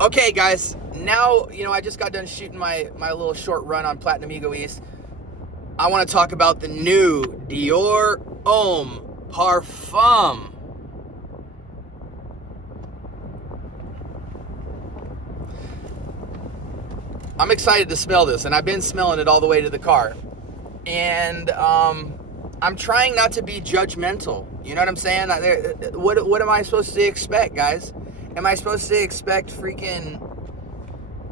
Okay, guys, now, I just got done shooting my little short run on Platinum Ego East. I want to talk about the new Dior Homme Parfum. I'm excited to smell this, and I've been smelling it all the way to the car. And I'm trying not to be judgmental. You know what I'm saying? What am I supposed to expect, guys? Am I supposed to expect freaking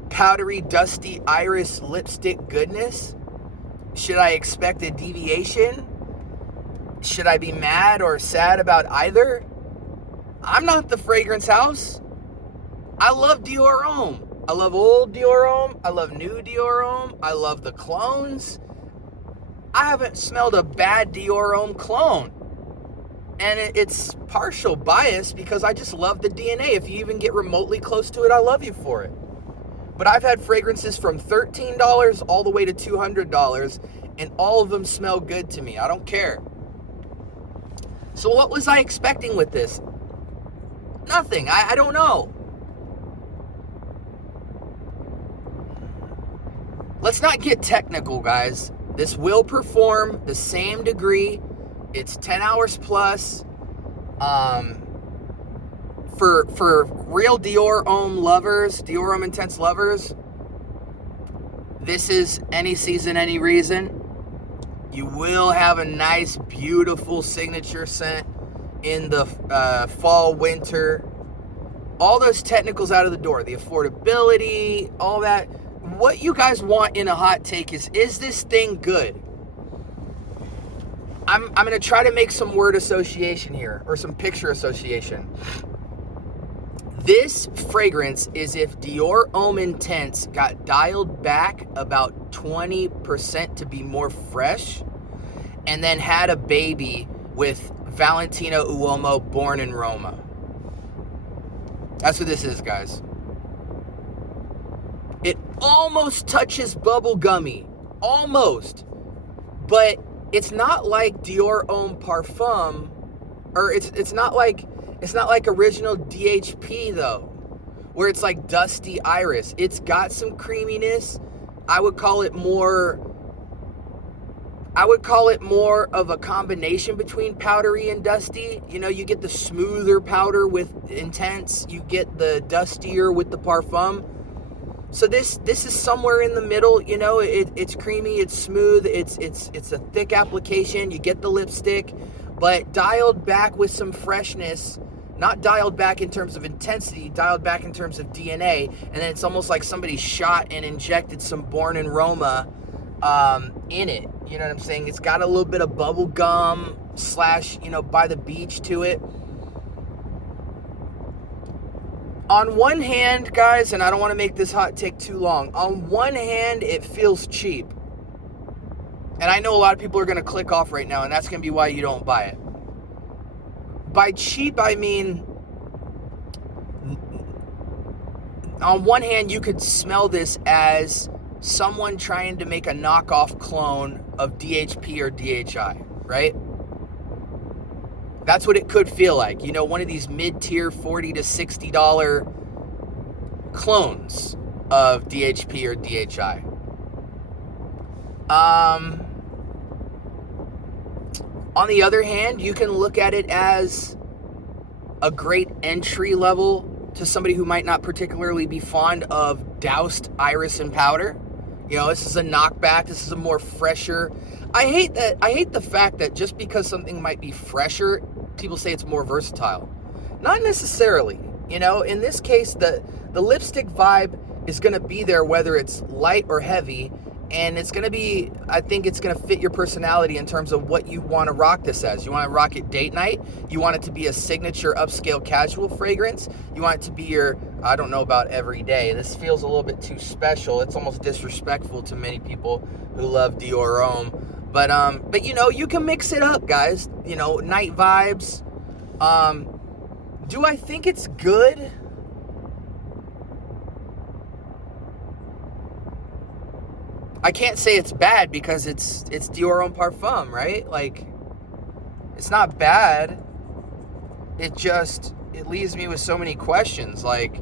powdery, dusty iris lipstick goodness? Should I expect a deviation? Should I be mad or sad about either? I'm not the fragrance house. I love Dior Homme. I love old Dior Homme. I love new Dior Homme. I love the clones. I haven't smelled a bad Dior Homme clone. And it's partial bias because I just love the DNA. If you even get remotely close to it, I love you for it. But I've had fragrances from $13 all the way to $200, and all of them smell good to me. I don't care. So what was I expecting with this? Nothing. I don't know. Let's not get technical, guys. This will perform the same degree. It's 10 hours plus. For real Dior Homme lovers, Dior Homme Intense lovers, this is any season, any reason. You will have a nice, beautiful signature scent in the fall, winter. All those technicals out of the door, the affordability, all that. What you guys want in a hot take is this thing good? I'm going to try to make some word association here, or some picture association. This fragrance is if Dior Homme Intense got dialed back about 20% to be more fresh, and then had a baby with Valentino Uomo Born in Roma. That's what this is, guys. It almost touches bubble gummy. Almost. But it's not like Dior Homme Parfum, or it's not like original DHP though, where it's like dusty iris. It's got some creaminess. I would call it more of a combination between powdery and dusty. You get the smoother powder with intense, you get the dustier with the parfum. So this is somewhere in the middle. It's creamy, it's smooth, it's a thick application. You get the lipstick, but dialed back with some freshness. Not dialed back in terms of intensity, dialed back in terms of DNA. And then it's almost like somebody shot and injected some Born in Roma in it. You know what I'm saying? It's got a little bit of bubble gum / by the beach to it. On one hand, guys, and I don't want to make this hot take too long. On one hand, it feels cheap. And I know a lot of people are going to click off right now, and that's going to be why you don't buy it. By cheap, I mean, on one hand, you could smell this as someone trying to make a knockoff clone of DHP or DHI, right? That's what it could feel like. One of these mid-tier $40 to $60 clones of DHP or DHI. On the other hand, you can look at it as a great entry level to somebody who might not particularly be fond of doused iris and powder. This is a knockback. This is a more fresher. I hate the fact that just because something might be fresher, people say it's more versatile. Not necessarily. In this case, the lipstick vibe is going to be there whether it's light or heavy. And it's going to be, I think it's going to fit your personality in terms of what you want to rock this as. You want to rock it date night. You want it to be a signature upscale casual fragrance. You want it to be your, I don't know about every day. This feels a little bit too special. It's almost disrespectful to many people who love Dior Homme. But you can mix it up, guys. Night vibes. Do I think it's good? I can't say it's bad because it's Dior Homme Parfum, right? Like, it's not bad. It leaves me with so many questions. Like,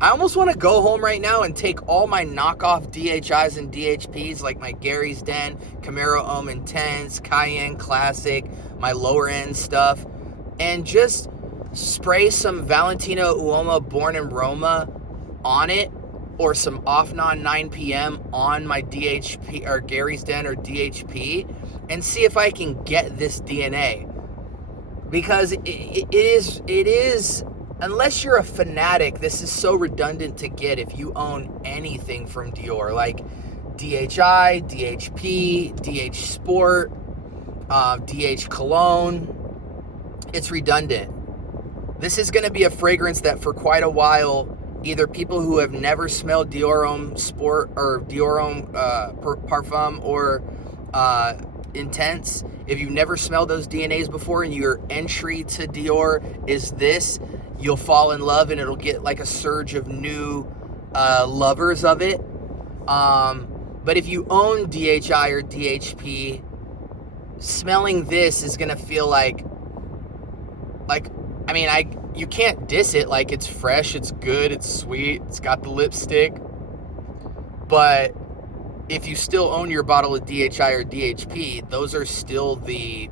I almost want to go home right now and take all my knockoff DHIs and DHPs, like my Gary's Den, Camaro Homme Intense, Cayenne Classic, my lower end stuff, and just spray some Valentino Uomo Born in Roma on it, or some Offnon 9 p.m. on my DHP or Gary's Den or DHP, and see if I can get this DNA. Because it is, unless you're a fanatic, this is so redundant to get if you own anything from Dior, like DHI, DHP, DH Sport, DH Cologne. It's redundant. This is going to be a fragrance that for quite a while, either people who have never smelled Dior Homme Sport or Dior Homme Parfum or Intense, if you've never smelled those DNAs before and your entry to Dior is this, you'll fall in love and it'll get like a surge of new lovers of it. But if you own DHI or DHP, smelling this is gonna feel like you can't diss it. Like, it's fresh, it's good, it's sweet, it's got the lipstick. But if you still own your bottle of DHI or DHP, those are still the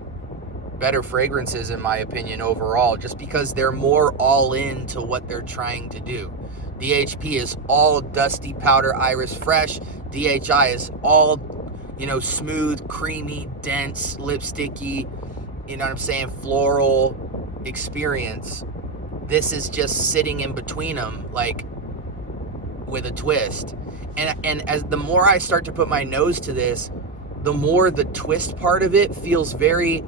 better fragrances in my opinion overall, just because they're more all in to what they're trying to do. DHP is all dusty powder iris fresh. DHI is all, smooth, creamy, dense, lipsticky, you know what I'm saying, floral experience. This is just sitting in between them, like, with a twist. And as the more I start to put my nose to this, the more the twist part of it feels very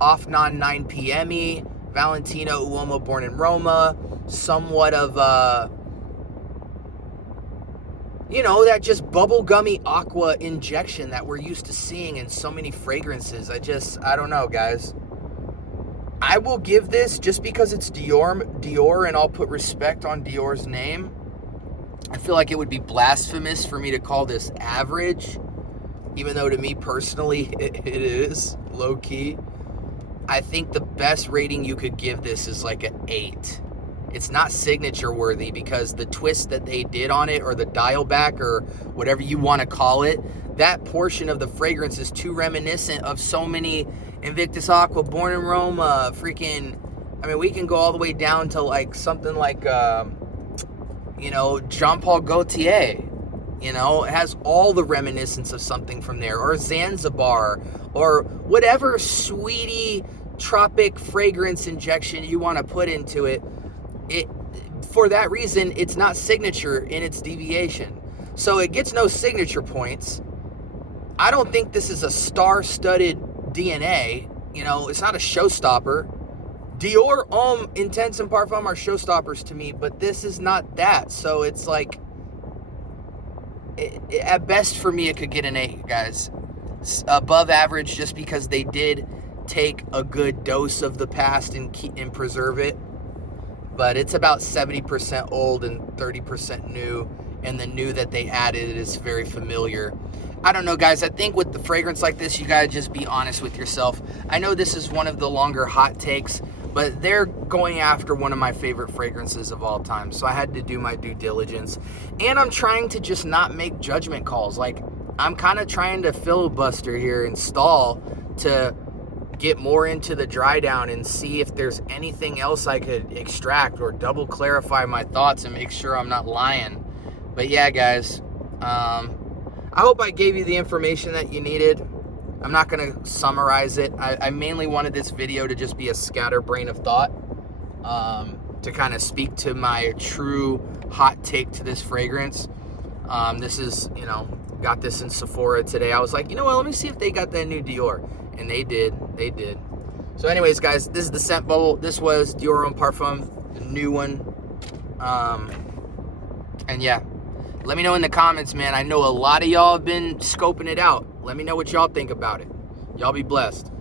Offnon 9 p.m.y, Valentino Uomo Born in Roma, somewhat of that just bubblegummy aqua injection that we're used to seeing in so many fragrances. I don't know, guys. I will give this, just because it's Dior, and I'll put respect on Dior's name. I feel like it would be blasphemous for me to call this average, even though to me personally it is low-key. I think the best rating you could give this is like an 8. It's not signature worthy because the twist that they did on it, or the dial back, or whatever you want to call it, that portion of the fragrance is too reminiscent of so many Invictus Aqua, Born in Roma, we can go all the way down to like something like Jean-Paul Gaultier. It has all the reminiscence of something from there, or Zanzibar, or whatever sweetie tropic fragrance injection you want to put into it. For that reason, it's not signature in its deviation, so it gets no signature points. I don't think this is a star-studded DNA. It's not a showstopper. Dior Homme Intense and Parfum are showstoppers to me, but this is not that. So it's like, at best for me, it could get an 8, guys. Above average, just because they did take a good dose of the past and preserve it. But it's about 70% old and 30% new, and the new that they added is very familiar. I don't know, guys. I think with the fragrance like this, you gotta just be honest with yourself. I know this is one of the longer hot takes, but they're going after one of my favorite fragrances of all time, so I had to do my due diligence. And I'm trying to just not make judgment calls. Like, I'm kind of trying to filibuster here and stall to get more into the dry down and see if there's anything else I could extract or double clarify my thoughts and make sure I'm not lying. But yeah, guys, I hope I gave you the information that you needed. I'm not going to summarize it. I mainly wanted this video to just be a scatterbrain of thought, to kind of speak to my true hot take to this fragrance. This is, got this in Sephora today. I was like, let me see if they got that new Dior. And they did. So anyways, guys, this is the scent bubble. This was Dior Homme Parfum, the new one. And yeah, let me know in the comments, man. I know a lot of y'all have been scoping it out. Let me know what y'all think about it. Y'all be blessed.